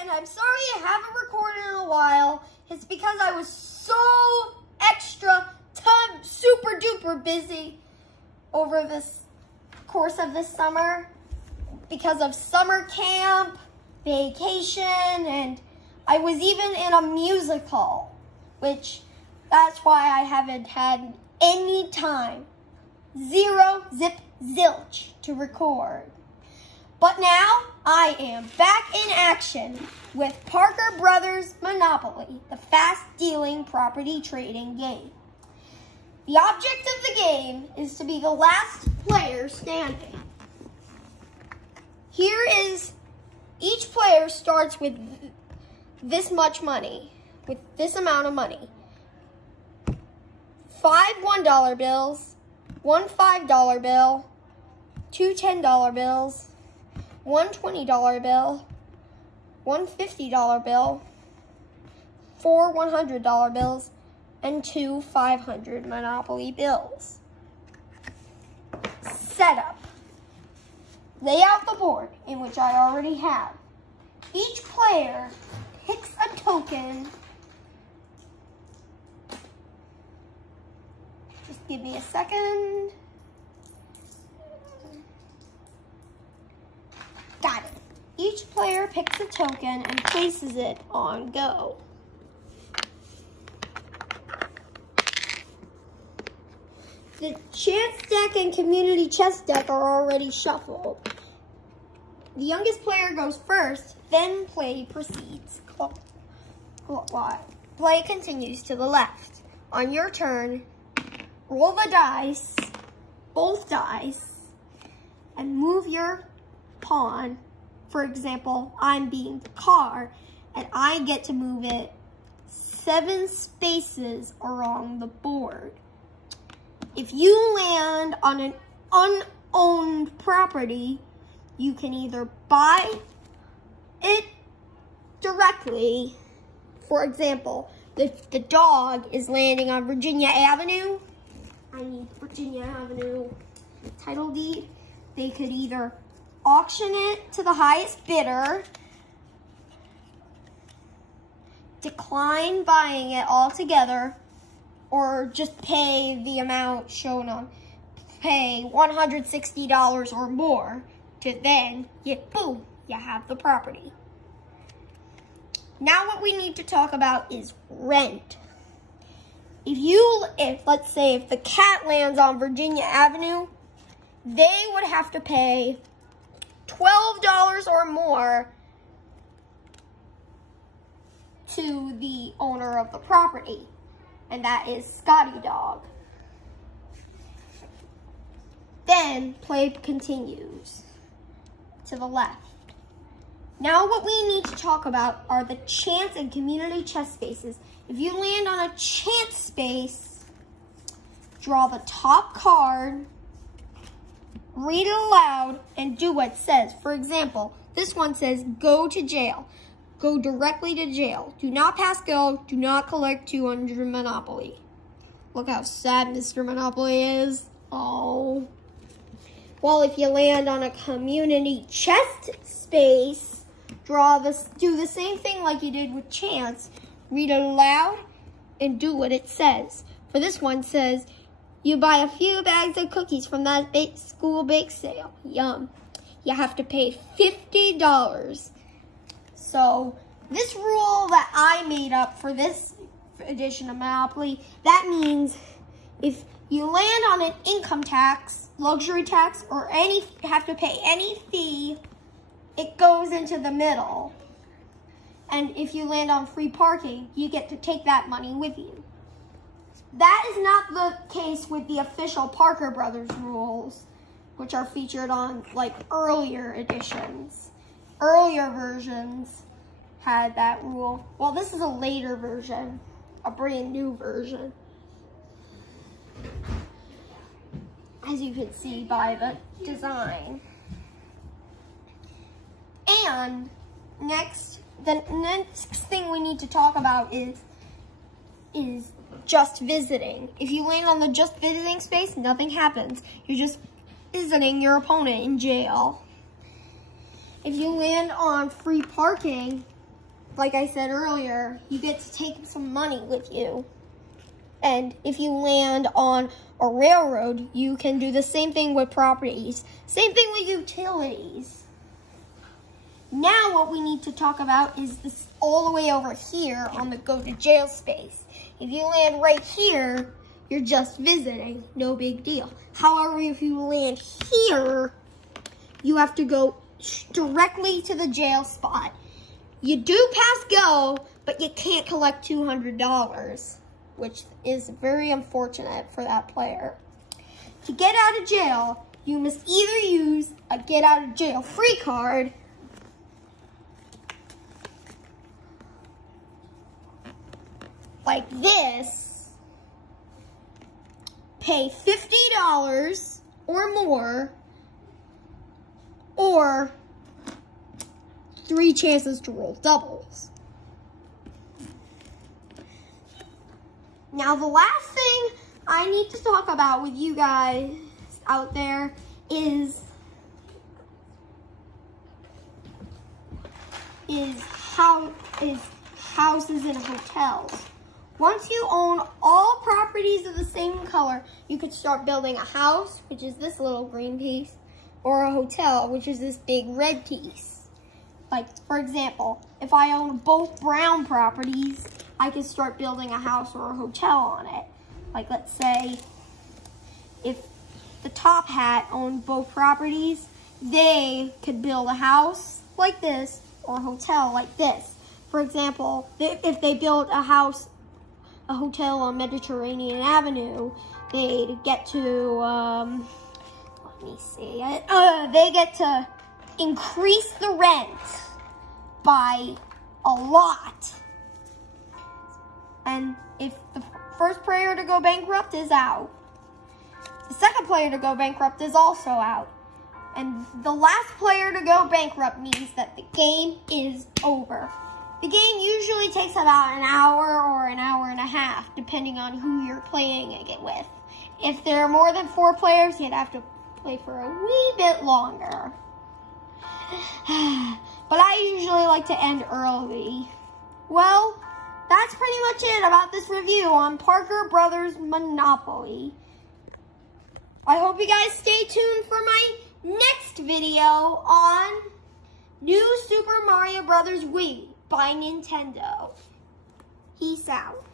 and I'm sorry I haven't recorded in a while. It's because I was so super duper busy over this course of this summer because of summer camp, vacation, and I was even in a musical, which that's why I haven't had any time, zero, zip, zilch to record. But now I am back in action with Parker Brothers Monopoly, the fast-dealing property trading game. The object of the game is to be the last player standing. Each player starts with this much money, with this amount of money. 5 $1 bills, 1 $5 bill, 2 $10 bills, 1 $20 bill, 1 $50 bill, 4 $100 bills, and 2 $500 Monopoly bills. Setup. Lay out the board, in which I already have. Each player picks a token. Just give me a second. Got it. Each player picks a token and places it on go. The chance deck and community chest deck are already shuffled. The youngest player goes first, then play proceeds. Play continues to the left. On your turn, roll the dice, both dice, and move your pawn. For example, I'm being the car, and I get to move it 7 spaces along the board. If you land on an unowned property, you can either buy it directly. For example, if the dog is landing on Virginia Avenue, I need Virginia Avenue title deed. They could either auction it to the highest bidder, decline buying it altogether, or just pay the amount shown on, pay $160 or more to then boom, you have the property. Now what we need to talk about is rent. Let's say if the cat lands on Virginia Avenue, they would have to pay $12 or more to the owner of the property, and that is Scotty Dog. Then play continues to the left. Now what we need to talk about are the chance and community chest spaces. If you land on a chance space, draw the top card, read it aloud, and do what it says. For example, this one says, go to jail. Go directly to jail. Do not pass go. Do not collect 200 Monopoly. Look how sad Mr. Monopoly is. Oh. Well, if you land on a community chest space, do the same thing like you did with chance. Read it aloud and do what it says. For this one says, you buy a few bags of cookies from that school bake sale. Yum. You have to pay $50. So this rule that I made up for this edition of Monopoly, that means if you land on an income tax, luxury tax, or have to pay any fee, it goes into the middle. And if you land on free parking, you get to take that money with you. That is not the case with the official Parker Brothers rules, which are featured on earlier editions. Earlier versions had that rule. Well, this is a later version, a brand new version. As you can see by the design. And the next thing we need to talk about is just visiting. If you land on the just visiting space, nothing happens. You're just visiting your opponent in jail. If you land on free parking, like I said earlier, you get to take some money with you. And if you land on a railroad, you can do the same thing with properties. Same thing with utilities. Now what we need to talk about is this all the way over here on the go to jail space. If you land right here, you're just visiting, no big deal. However, if you land here, you have to go directly to the jail spot. You do pass go, but you can't collect $200, which is very unfortunate for that player. To get out of jail, you must either use a get out of jail free card like this, pay $50 or more, or 3 chances to roll doubles. Now, the last thing I need to talk about with you guys out there is houses and hotels. Once you own all properties of the same color, you could start building a house, which is this little green piece, or a hotel, which is this big red piece. Like, for example, if I own both brown properties, I could start building a house or a hotel on it. Like, let's say, if the top hat owned both properties, they could build a house like this or a hotel like this. For example, if they built a hotel on Mediterranean Avenue, they'd get to, let me see, they get to increase the rent by a lot. And if the first player to go bankrupt is out, the second player to go bankrupt is also out. And the last player to go bankrupt means that the game is over. The game usually takes about an hour or an hour and a half, depending on who you're playing it with. If there are more than 4 players, you'd have to play for a wee bit longer. But I usually like to end early. Well, that's pretty much it about this review on Parker Brothers Monopoly. I hope you guys stay tuned for my next video on New Super Mario Bros. Wii by Nintendo. Peace out.